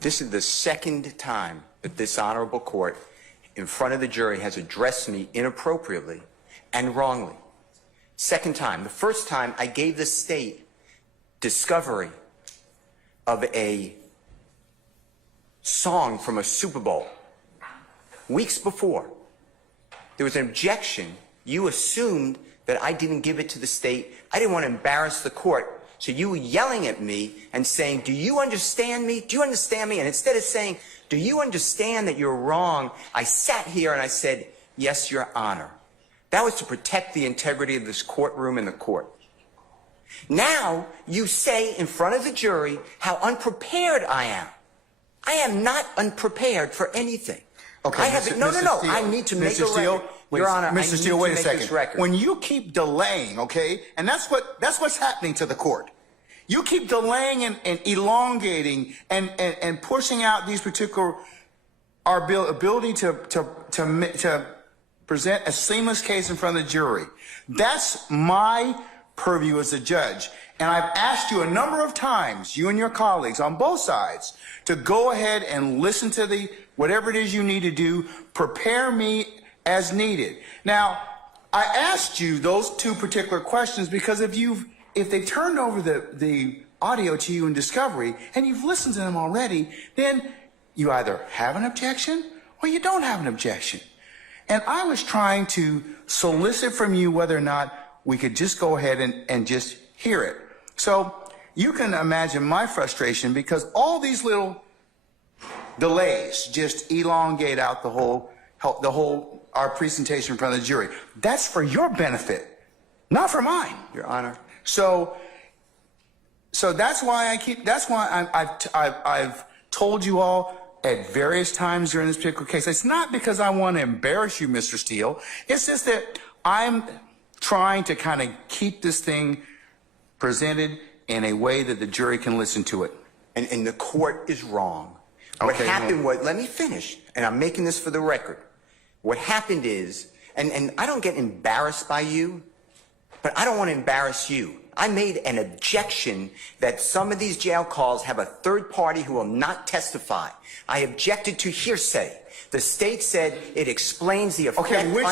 This is the second time that this honorable court in front of the jury has addressed me inappropriately and wrongly. Second time. The first time I gave the state discovery of a song from a Super Bowl weeks before. There was an objection. You assumed that I didn't give it to the state. I didn't want to embarrass the court. So you were yelling at me and saying, do you understand me? Do you understand me? And instead of saying, do you understand that you're wrong? I sat here and I said, yes, Your Honor. That was to protect the integrity of this courtroom and the court. Now you say in front of the jury how unprepared I am. I am not unprepared for anything. Okay, I have no. I need to make a record. Your Honor, Mr. Steele, wait a second. When you keep delaying, okay, and that's what's happening to the court. You keep delaying and elongating and pushing out these particular our ability to present a seamless case in front of the jury. That's my purview as a judge. And I've asked you a number of times, you and your colleagues on both sides, to go ahead and listen to whatever it is you need to do, prepare me as needed. Now, I asked you those two particular questions because if they turned over the audio to you in discovery and you've listened to them already, then you either have an objection or you don't have an objection. And I was trying to solicit from you whether or not we could just go ahead and just hear it. So you can imagine my frustration because all these little delays just elongate out our presentation in front of the jury. That's for your benefit, not for mine, Your Honor. So that's why I've told you all at various times during this particular case. It's not because I want to embarrass you, Mr. Steele. It's just that I'm trying to kind of keep this thing presented in a way that the jury can listen to it. And the court is wrong. What happened was, let me finish, and I'm making this for the record. What happened is, and I don't get embarrassed by you, but I don't want to embarrass you. I made an objection that some of these jail calls have a third party who will not testify. I objected to hearsay. The state said it explains the effect let me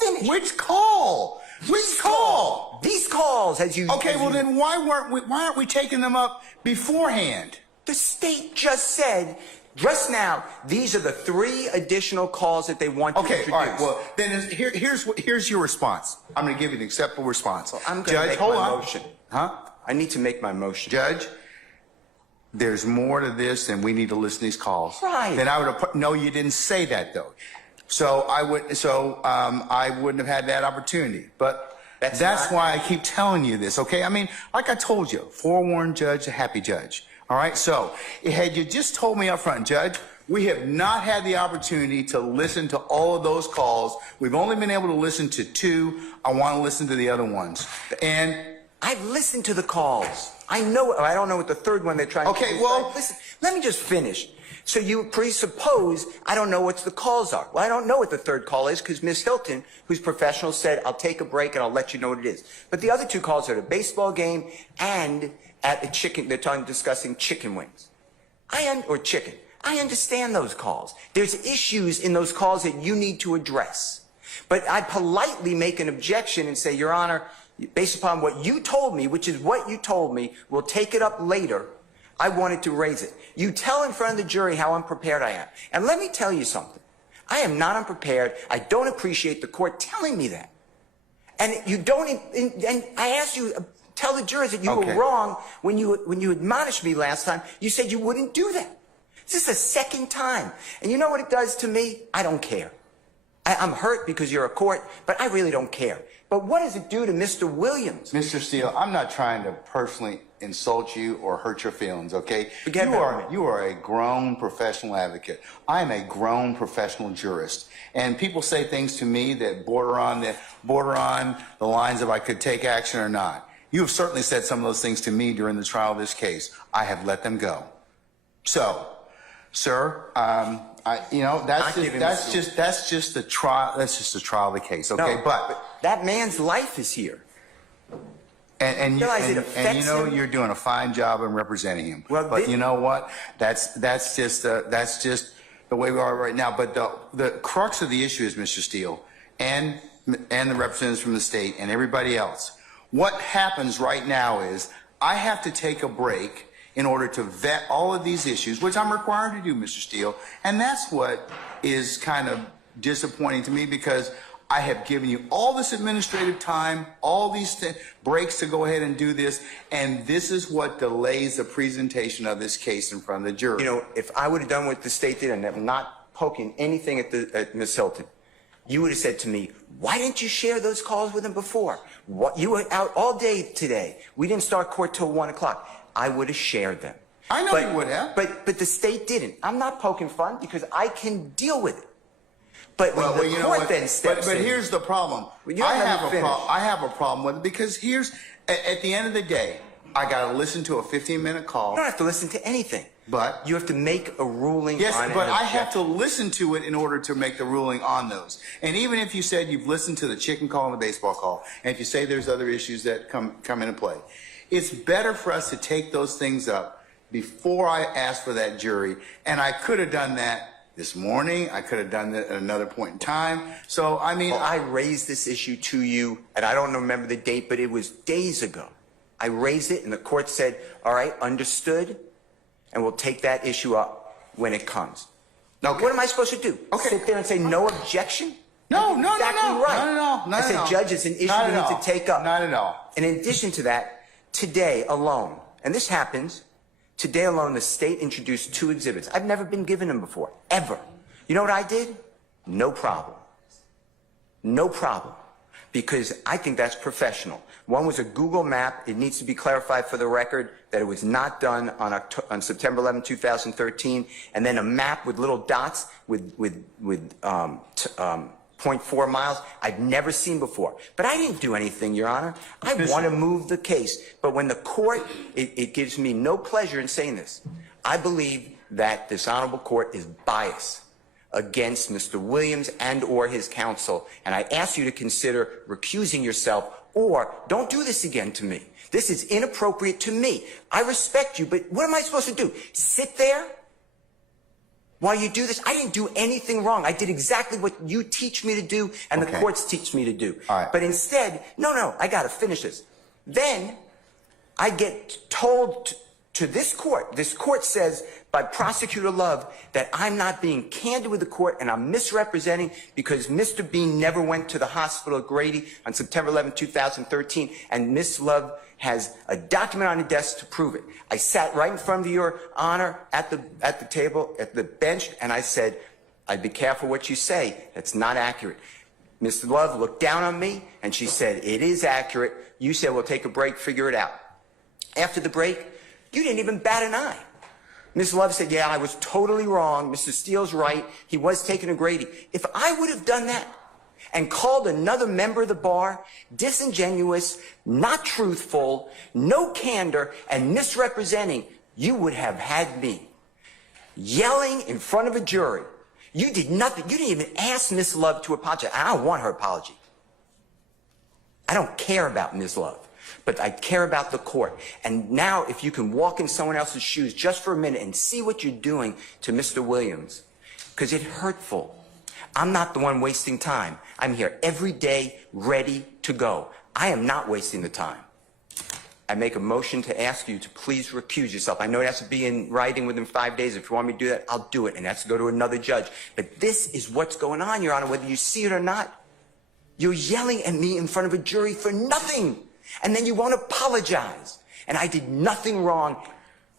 finish. Which call? Which call? These calls, as you... Okay, well then why aren't we taking them up beforehand? The state just said, just now, these are the 3 additional calls that they want to introduce. All right, well, then here's your response. I'm going to give you an acceptable response. Well, I'm going to make my motion. Huh? I need to make my motion. Judge, there's more to this than we need to listen to these calls. Right. Then I would have no, you didn't say that though. So I wouldn't have had that opportunity. But that's why I keep telling you this, okay? I mean, like I told you, forewarned judge, a happy judge. All right, so had you just told me up front, Judge, we have not had the opportunity to listen to all of those calls. We've only been able to listen to 2. I want to listen to the other ones. And I've listened to the calls. I know. I don't know what the third one they're trying to do. Okay, well, listen, let me just finish. So you presuppose I don't know what the calls are. Well, I don't know what the third call is because Ms. Hilton, who's professional, said, I'll take a break and I'll let you know what it is. But the other 2 calls are the baseball game and at the chicken, they're discussing chicken wings. Or chicken. I understand those calls. There's issues in those calls that you need to address. But I politely make an objection and say, Your Honor, based upon what you told me, which is what you told me, we'll take it up later. I wanted to raise it. You tell in front of the jury how unprepared I am. And let me tell you something. I am not unprepared. I don't appreciate the court telling me that. And you don't, and I asked you, tell the jurors that you were wrong when you admonished me last time. You said you wouldn't do that. This is the second time. And you know what it does to me? I don't care. I'm hurt because you're a court, but I really don't care. But what does it do to Mr. Williams? Mr. Steele, I'm not trying to personally insult you or hurt your feelings, okay? You are a grown professional advocate. I'm a grown professional jurist. And people say things to me that border on the lines of I could take action or not. You have certainly said some of those things to me during the trial of this case. I have let them go. So, sir, that's just the trial. That's just the trial of the case, okay? No, but that man's life is here. Realize it and affects you know him? you're doing a fine job in representing him. Well, but you know what? That's just the way we are right now. But the crux of the issue is, Mr. Steele, and the representatives from the state and everybody else. What happens right now is I have to take a break in order to vet all of these issues, which I'm required to do, Mr. Steele. And that's what is kind of disappointing to me, because I have given you all this administrative time, all these breaks to go ahead and do this, and this is what delays the presentation of this case in front of the jury. You know, if I would have done what the state did, and I'm not poking anything at Ms. Hilton, you would have said to me, why didn't you share those calls with him before? What, you were out all day today. We didn't start court till 1 o'clock. I would have shared them. I know you would have. But the state didn't. I'm not poking fun because I can deal with it. But when the court then steps in. But here's the problem. I have a problem with it, because here's, at the end of the day, I got to listen to a 15-minute call. You don't have to listen to anything. But you have to make a ruling on it. Yes, but I have to listen to it in order to make the ruling on those. And even if you said you've listened to the chicken call and the baseball call, and if you say there's other issues that come into play, it's better for us to take those things up before I ask for that jury. And I could have done that this morning. I could have done that at another point in time. So, I mean... Well, I raised this issue to you, and I don't remember the date, but it was days ago. I raised it, and the court said, all right, understood, and we'll take that issue up when it comes. Okay. What am I supposed to do? Okay. Sit there and say no objection? No, no, exactly no, no. right. Not at all. Not I said, at all. Judge, it's an issue Not we at need all. to take up. Not at all. And in addition to that, today alone, and this happens, today alone, the state introduced 2 exhibits. I've never been given them before, ever. You know what I did? No problem. No problem. Because I think that's professional. One was a Google map. It needs to be clarified for the record that it was not done on September 11, 2013. And then a map with little dots with 0.4 miles. I've never seen before. But I didn't do anything, Your Honor. I want to move the case. But when the court, it gives me no pleasure in saying this. I believe that this honorable court is biased against Mr. Williams and or his counsel, and I ask you to consider recusing yourself, or don't do this again to me. This is inappropriate to me. I respect you, but what am I supposed to do? Sit there while you do this? I didn't do anything wrong. I did exactly what you teach me to do and the courts teach me to do. All right. But instead, no, I got to finish this. Then I get told to this court says by Prosecutor Love that I'm not being candid with the court and I'm misrepresenting because Mr. Bean never went to the hospital at Grady on September 11, 2013, and Ms. Love has a document on the desk to prove it. I sat right in front of Your Honor at the table, at the bench, and I said, I'd be careful what you say. That's not accurate. Ms. Love looked down on me and she said, it is accurate. You said, we'll take a break, figure it out. After the break, you didn't even bat an eye. Ms. Love said, yeah, I was totally wrong. Mr. Steele's right. He was taken to Grady. If I would have done that and called another member of the bar disingenuous, not truthful, no candor, and misrepresenting, you would have had me yelling in front of a jury. You did nothing. You didn't even ask Ms. Love to apologize. I don't want her apology. I don't care about Ms. Love. But I care about the court. And now if you can walk in someone else's shoes just for a minute and see what you're doing to Mr. Williams, because it's hurtful. I'm not the one wasting time. I'm here every day ready to go. I am not wasting the time. I make a motion to ask you to please recuse yourself. I know it has to be in writing within 5 days. If you want me to do that, I'll do it. And that's to go to another judge. But this is what's going on, Your Honor, whether you see it or not. You're yelling at me in front of a jury for nothing. And then you won't apologize. And I did nothing wrong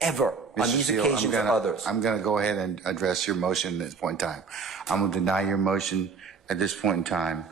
ever on these occasions or others. I'm going to go ahead and address your motion at this point in time. I'm going to deny your motion at this point in time.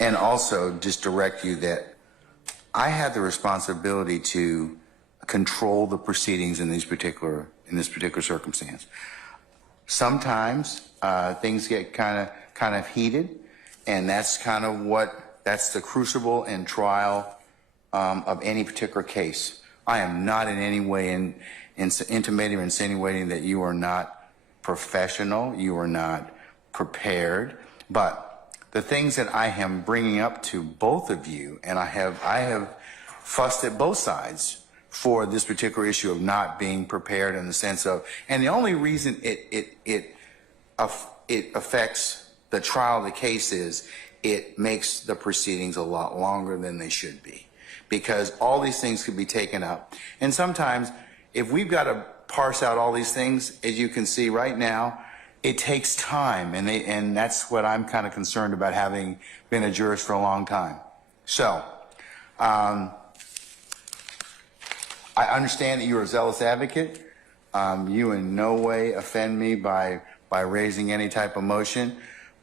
And also just direct you that I have the responsibility to control the proceedings in this particular circumstance. Sometimes things get kind of heated. And that's kind of that's the crucible and trial of any particular case. I am not in any way intimating or insinuating that you are not professional, you are not prepared, but the things that I am bringing up to both of you, and I have fussed at both sides for this particular issue of not being prepared in the sense of, and the only reason it affects the trial of the case is it makes the proceedings a lot longer than they should be, because all these things could be taken up. And sometimes if we've got to parse out all these things, as you can see right now, it takes time, and that's what I'm kind of concerned about, having been a jurist for a long time. So, I understand that you're a zealous advocate. You in no way offend me by raising any type of motion.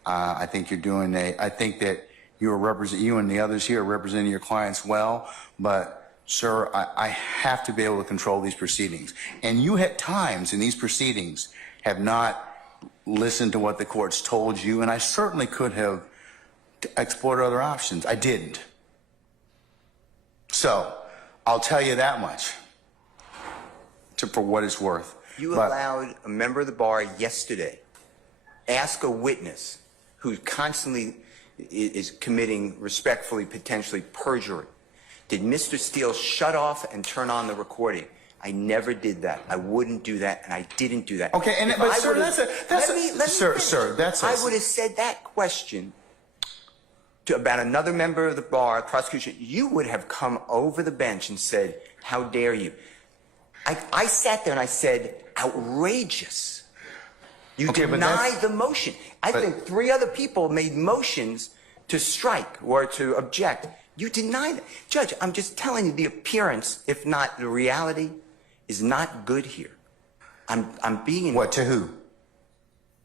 I think you're doing I think that you and the others here are representing your clients well, but sir, I have to be able to control these proceedings. And you at times in these proceedings have not listened to what the court's told you, and I certainly could have explored other options. I didn't. So, I'll tell you that much, for what it's worth. You allowed a member of the bar yesterday ask a witness who constantly is committing, respectfully, potentially perjury. Did Mr. Steele shut off and turn on the recording? I never did that. I wouldn't do that, and I didn't do that. Okay, and but sir, I would have said that question about another member of the bar, prosecution. You would have come over the bench and said, "How dare you?" I sat there and I said, "Outrageous." You denied the motion. I think 3 other people made motions to strike or to object. You denied it. Judge, I'm just telling you, the appearance, if not the reality, is not good here. I'm being... What, to who?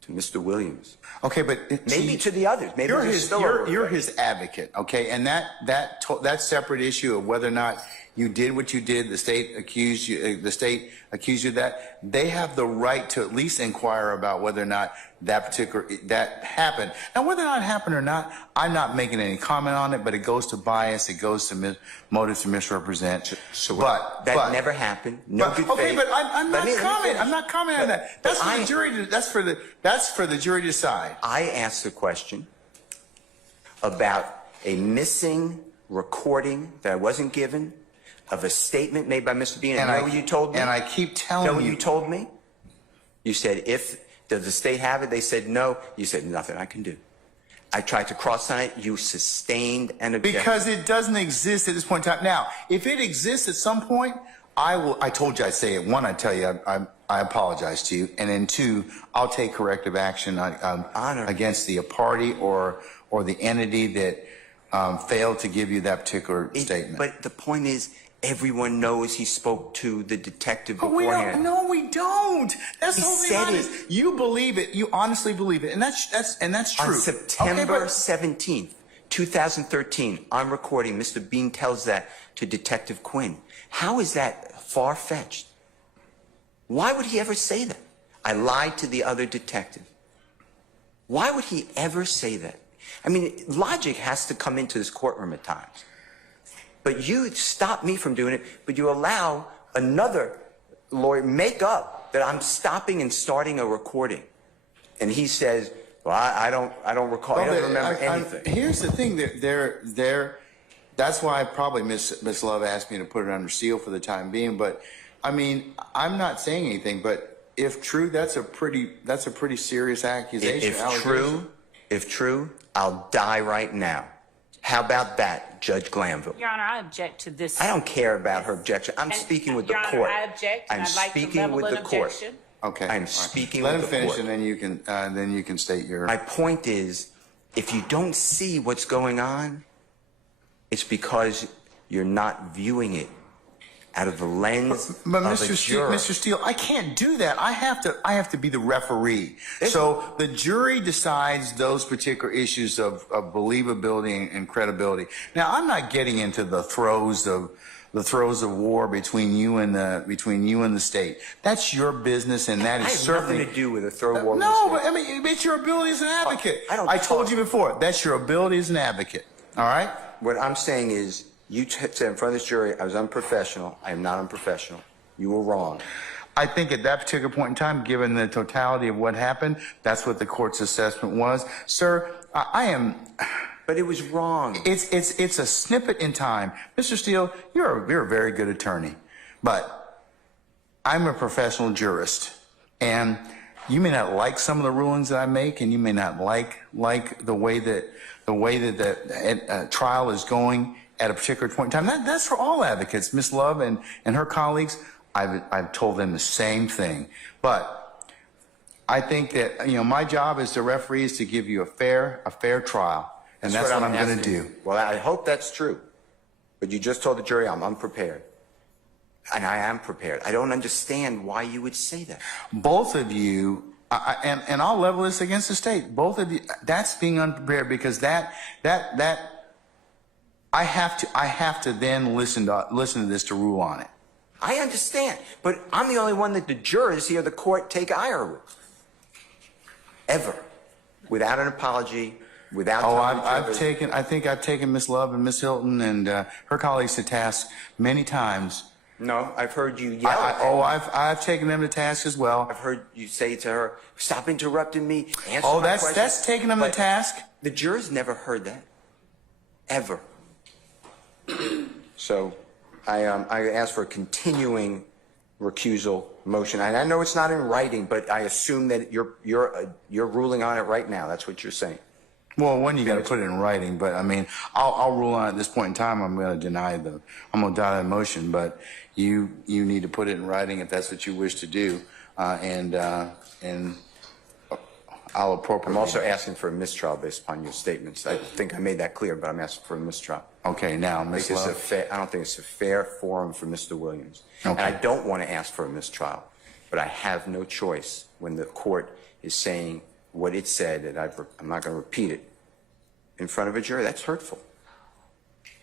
To Mr. Williams. Okay, but... Maybe to the others. Maybe you're his advocate, okay? And that separate issue of whether or not you did what you did, the state accused you of that, they have the right to at least inquire about whether or not that happened. Now, whether or not it happened or not, I'm not making any comment on it, but it goes to bias, it goes to motives to misrepresent. That never happened. No good faith. Okay, but I'm not commenting on that. That's for the jury. That's for the jury to decide. I asked a question about a missing recording that I wasn't given of a statement made by Mr. Bean. And you know what you told me? And I keep telling you. You know what you told me? You said, does the state have it? They said no. You said, nothing I can do. I tried to cross on it. You sustained an objection. Because it doesn't exist at this point in time. Now, if it exists at some point, I told you I'd say it. 1, I tell you, I apologize to you. And then 2, I'll take corrective action against the party or the entity that failed to give you that particular statement. But the point is, everyone knows he spoke to the detective beforehand. No, we don't. That's the whole thing about it. You believe it. You honestly believe it, and that's true. On September 17th, 2013, I'm recording. Mr. Bean tells that to Detective Quinn. How is that far-fetched? Why would he ever say that? I lied to the other detective. Why would he ever say that? I mean, logic has to come into this courtroom at times. But you stop me from doing it, but you allow another lawyer make up that I'm stopping and starting a recording. And he says, well, I don't recall, I don't remember anything. Here's the thing, that's why probably Miss Love asked me to put it under seal for the time being, but I mean, I'm not saying anything, but if true, that's a pretty serious accusation. If true, I'll die right now. How about that, Judge Glanville? Your Honor, I object to this. I don't care about her objection. I'm speaking with the court. Your Honor, I object. I'm speaking with the court. Okay. I'm speaking with the court. Let him finish, and then you can state your... My point is, if you don't see what's going on, it's because you're not viewing it out of the lens of a juror. Mr. Steele, I can't do that. I have to be the referee. So the jury decides those particular issues of believability and credibility. Now, I'm not getting into the throes of war between you and the state. That's your business, and that is certainly nothing to do with a throw war. No, but I mean, it's your ability as an advocate. I told you before, that's your ability as an advocate. All right. What I'm saying is, you said in front of this jury, I was unprofessional. I am not unprofessional. You were wrong. I think at that particular point in time, given the totality of what happened, that's what the court's assessment was. Sir, I am. But it was wrong. It's a snippet in time. Mr. Steele, you're a very good attorney, but I'm a professional jurist, and you may not like some of the rulings that I make, and you may not like the way that the trial is going at a particular point in time. That's for all advocates. Miss Love and her colleagues, I've told them the same thing. But I think that, you know, my job as the referee is to give you a fair trial, and that's what I'm going to do. Well, I hope that's true. But you just told the jury I'm unprepared. And I am prepared. I don't understand why you would say that. Both of you, and I'll level this against the state. Both of you, that's being unprepared, because that I have to then listen to this to rule on it. I understand, but I'm the only one that the jurors here, the court, take ire with. Ever. Without an apology, without... Oh, I think I've taken Miss Love and Miss Hilton and her colleagues to task many times. No, I've heard you yell. I've taken them to task as well. I've heard you say to her, "Stop interrupting me. Answer my question." That's taking them to task. The jurors never heard that, ever. So, I ask for a continuing recusal motion. And I know it's not in writing, but I assume that you're ruling on it right now. That's what you're saying. Well, one, you got to put it in writing, but I mean, I'll rule on it at this point in time. I'm going to deny the motion, but you need to put it in writing if that's what you wish to do, and I'll appropriately. I'm also asking for a mistrial based upon your statements. I think I made that clear, but I'm asking for a mistrial. Okay, now, Ms. Love. I don't think it's a fair forum for Mr. Williams. Okay. And I don't want to ask for a mistrial, but I have no choice when the court is saying what it said, and I'm not going to repeat it in front of a jury. That's hurtful.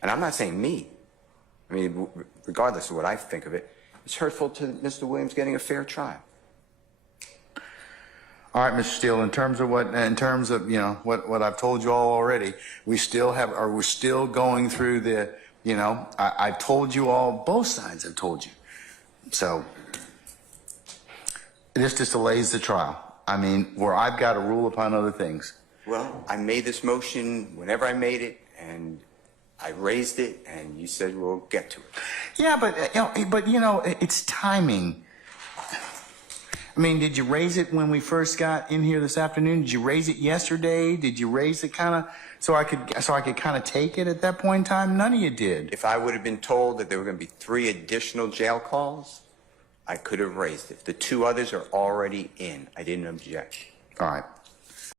And I'm not saying me. I mean, regardless of what I think of it, it's hurtful to Mr. Williams getting a fair trial. All right, Mr. Steele, in terms of you know what I've told you all already, we're still going through the, you know, I've told you all, both sides have told you. So this just delays the trial. I mean, where I've got to rule upon other things. Well, I made this motion whenever I made it, and I raised it, and you said we'll get to it. Yeah, but you know, it's timing. I mean, did you raise it when we first got in here this afternoon? Did you raise it yesterday? Did you raise it kind of so I could kind of take it at that point in time? None of you did. If I would have been told that there were going to be 3 additional jail calls, I could have raised it. The 2 others are already in. I didn't object. All right.